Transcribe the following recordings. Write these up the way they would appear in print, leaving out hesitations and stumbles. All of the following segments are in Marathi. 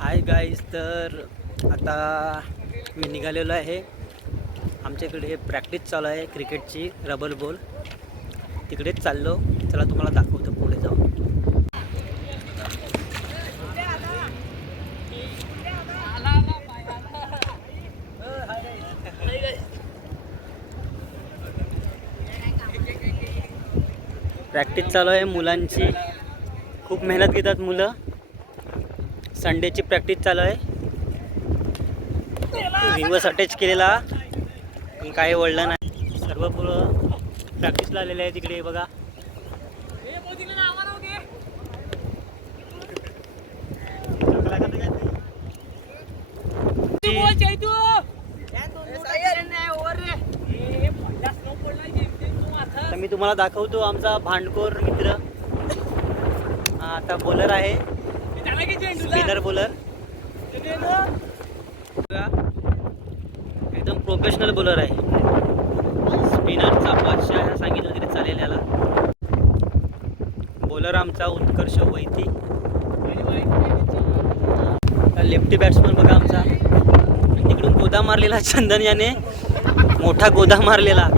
हाय गाईज, तर आता मी निघालेलो आहे. आमच्याकडे प्रॅक्टिस चालू आहे क्रिकेटची, रबर बॉल. तिकडेच चाललो. चला तुम्हाला दाखवतो पुढे जाऊन. प्रॅक्टिस चालू आहे मुलांची. खूप मेहनत घेतात मुलं. संडेची प्रॅक्टिस चालू आहे. रिव्हर्स अटॅच केलेला पण काही वळलं नाही. सर्व मुलं प्रॅक्टिसला आलेले आहे तिकडे. बघा तर मी तुम्हाला दाखवतो आमचा भांडखोर मित्र. आता बॉलर आहे, स्पिनर बॉलर. एकदम प्रोफेशनल बॉलर आहे. स्पिनरचा बादशाह ह्या सांगितलं तरी चालेल याला. बॉलर आमचा उत्कर्ष वैती. लेफ्टी बॅट्समन बघा आमचा. तिकडून गोदा मारलेला चंदन याने, मोठा गोदा मारलेला.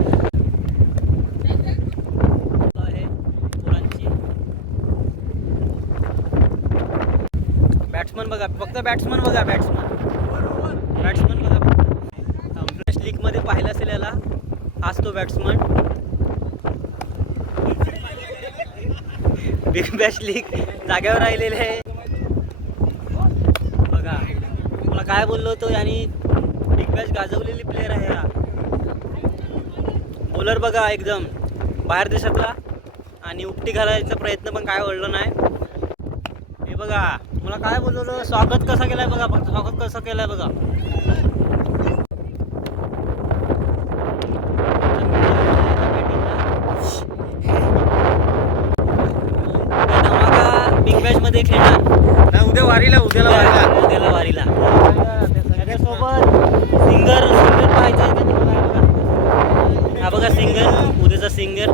बॅट्समन बघा, फक्त बॅट्समन बघा. बॅट्समन बघा. इंटरनॅशनल लीग मध्ये पाहिलं असेल याला. हाच तो बॅट्समन. बिग बॅश लीग जाग्यावर राहिलेले आहे बघा. मला काय बोललो होतो, आणि बिग बॅश गाजवलेली प्लेअर आहे हा. बॉलर बघा एकदम बाहेर देशातला, आणि उपटी घालायचा प्रयत्न पण काय वळलं नाही. हे बघा, मला काय बोललो, स्वागत कसं केलंय बघा. फक्त स्वागत कसं केलंय बघा. धमाका बिग बॅश मध्ये खेळणार उद्या वारीला उद्याला वारीला. त्याच्यासोबत सिंगर पाहायचं आहे का तुम्हाला? बघा हा, बघा सिंगर, उद्याचा सिंगर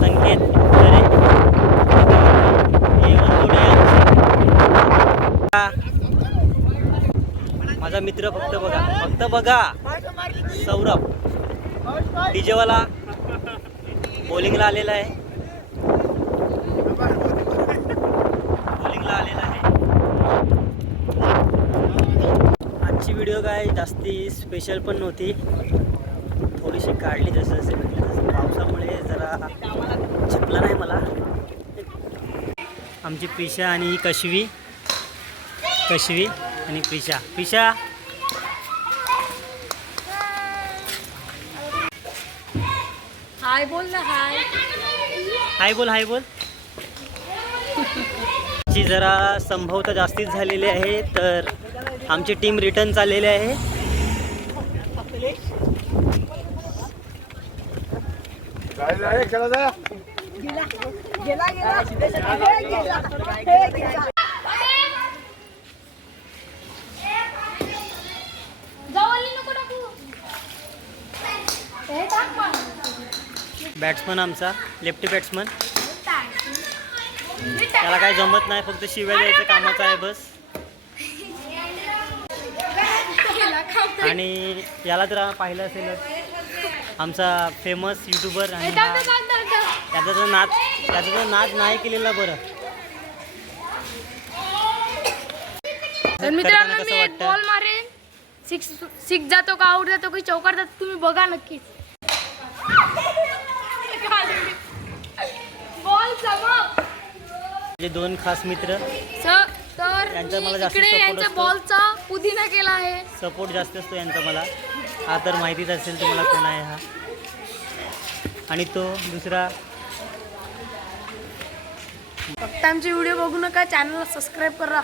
संकेत. माझा मित्र फक्त बघा सौरभ डीजेवाला बॉलिंगला आलेला आहे. आजची व्हिडिओ काय जास्ती स्पेशल पण नव्हती. थोडीशी काढली जसं भेटलं तसं. पावसामुळे जरा झेपला नाही मला. आमची प्रिशा आणि कशवी आणि प्रिशा. हाय बोल ना. हाय बोल. ची जरा संभवता जास्तीच झालेली आहे, तर आमची टीम रिटर्न चाललेली आहे. बॅट्समन आमचा लेफ्टी बॅट्समन. त्याला काही जमत नाही, फक्त शिव्या द्यायचं कामाचं आहे बस. आणि याला तर पाहिलं असेल, आमचा फेमस युट्यूबर. आणि त्याचा नाद नाही केलेला बरं. तर मित्रांनो, मी एक बॉल मारेन, सिक्स जातो का आउट जातो की चौकार जातो, तुम्ही बघा नक्कीच. बॉल जे दोन खास मित्र तर यांचा मला जास्त इकडे सपोर्ट यांच्या असतो. बॉलचा पुदिना केला आहे. सपोर्ट जास्त असतो यांचा मला. हा तर माहितीच असेल तुम्हाला कोण आहे हा. आणि तो दुसरा. फक्त आमचे व्हिडिओ बघू नका, चॅनलला सबस्क्राईब करा.